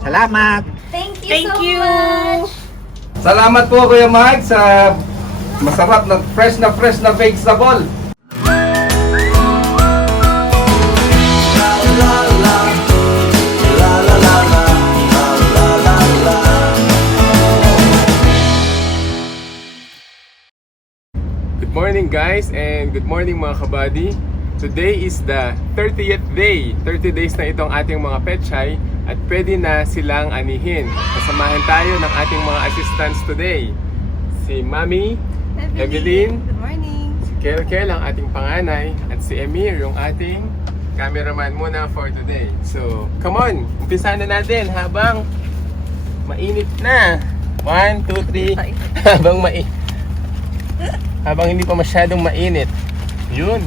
Salamat! Thank you Thank so you. much! Salamat po Kuya Mike sa masarap na fresh na vegetable. Good morning guys and good morning mga kabady. Today is the 30th day. 30 days na itong ating mga pechay at pwede na silang anihin. Kasamahan tayo ng ating mga assistants today. Si Mami, Evelyn, Good morning. si Kel ang ating panganay at si Emir yung ating cameraman muna for today. So, come on! Umpisa na natin habang mainit na. 1, 2, 3 habang hindi pa masyadong mainit. Yun.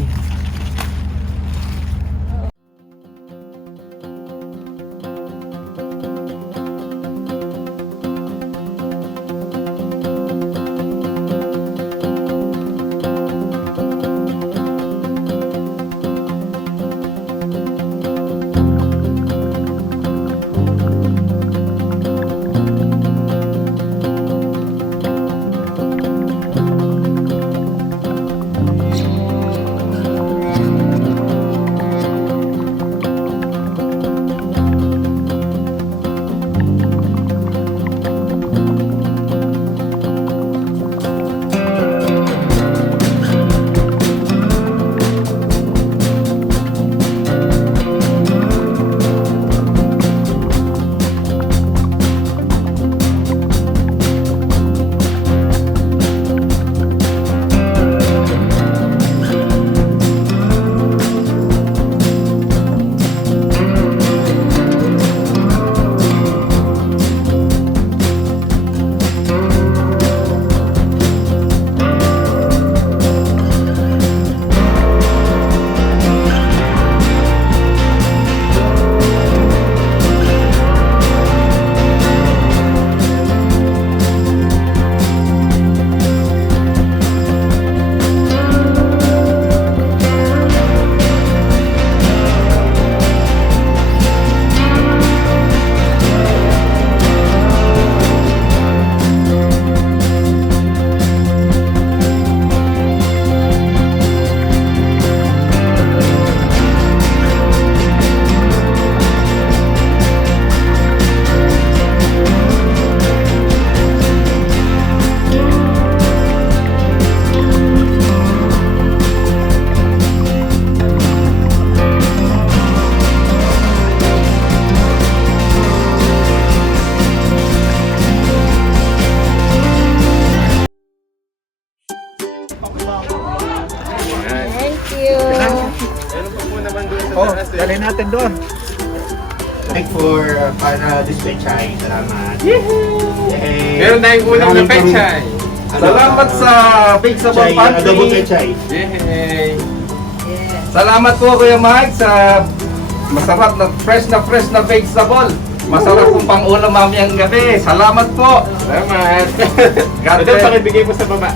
Dalhin natin doon. Thank for this pechay. Salamat. Yay! Meron tayong ulam na pechay. Salamat sa vegetable Adobo pantry. pechay. Yay! Salamat po Kuya Mike sa masarap na fresh na vegetable. Masarap kong pang-ulam mamayang gabi. Salamat po. Salamat! God Ito bless. pakibigay mo sa baba.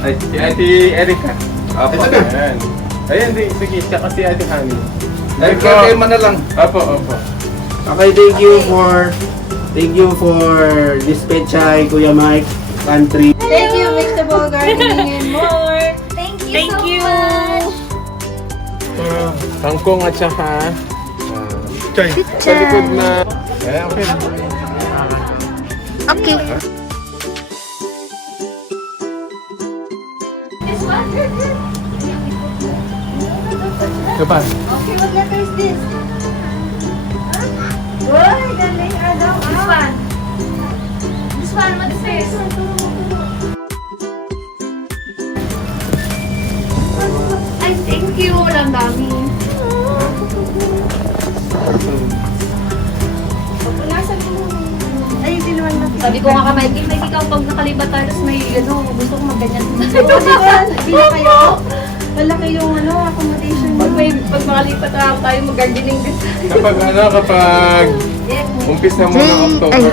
Ay, Si Ate Erica. Apo. Ayan. Ayan, sige, tsaka si Ate Honey. Ay, kaya man na lang. Opo. Okay, thank you for this pechay, Kuya Mike, Pantry. Thank you, Vegetable Gardening and more. Thank you Thank so you. much! Kangkong at saka sa likod na... okay. Okay. This one? Ito pa. Okay, what letter is this? Uy, galing. This one. This one, what is this? Ay, thank you. Walang dami. Ay, hindi naman natin. Sabi ko nga kamay, may ikaw pag nakalibat tayo, tapos may gusto ko magganyan. Bila kayo. Malaki yung accommodation. Pag makalipat tayo, mag-gardening din. Kapag umpis na muna October.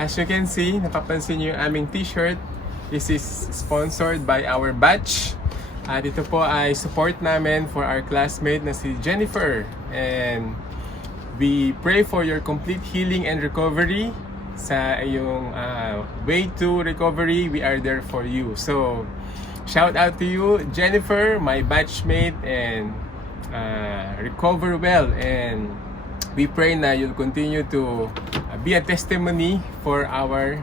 As you can see, napapansin niyo yung aming t-shirt. This is sponsored by our batch. At ito po ay support namin for our classmate na si Jennifer. And we pray for your complete healing and recovery. Sa iyong way to recovery, we are there for you. So, shout out to you, Jennifer, my batchmate, and recover well. And we pray na you'll continue to be a testimony for our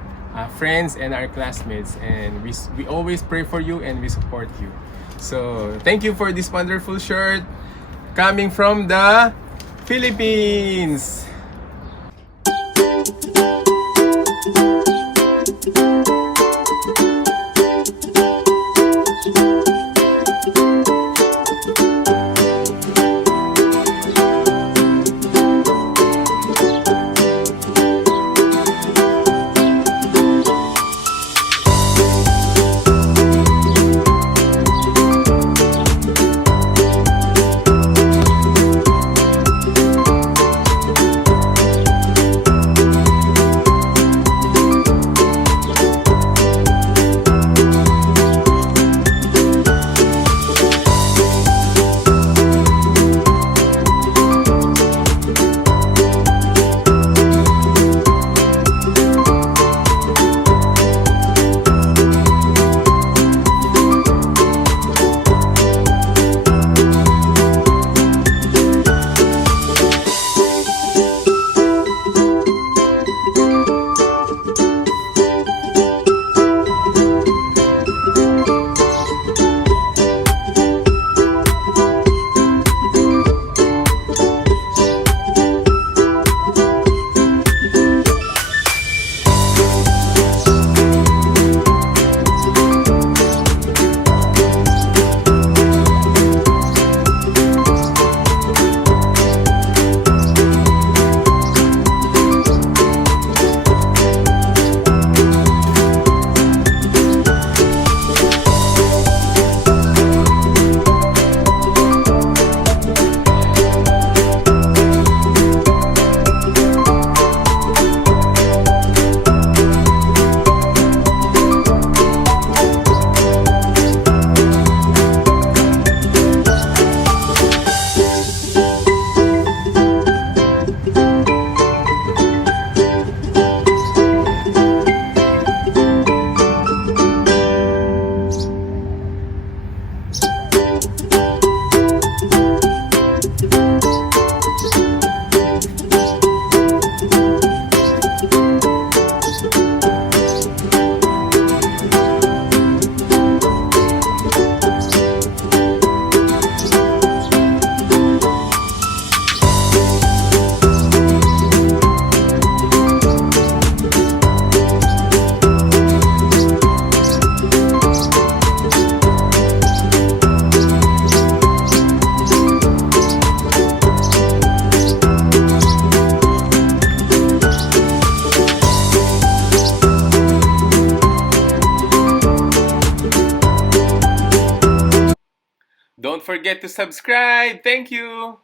friends and our classmates. And we always pray for you and we support you. So, thank you for this wonderful shirt coming from the Philippines. Don't forget to subscribe. Thank you.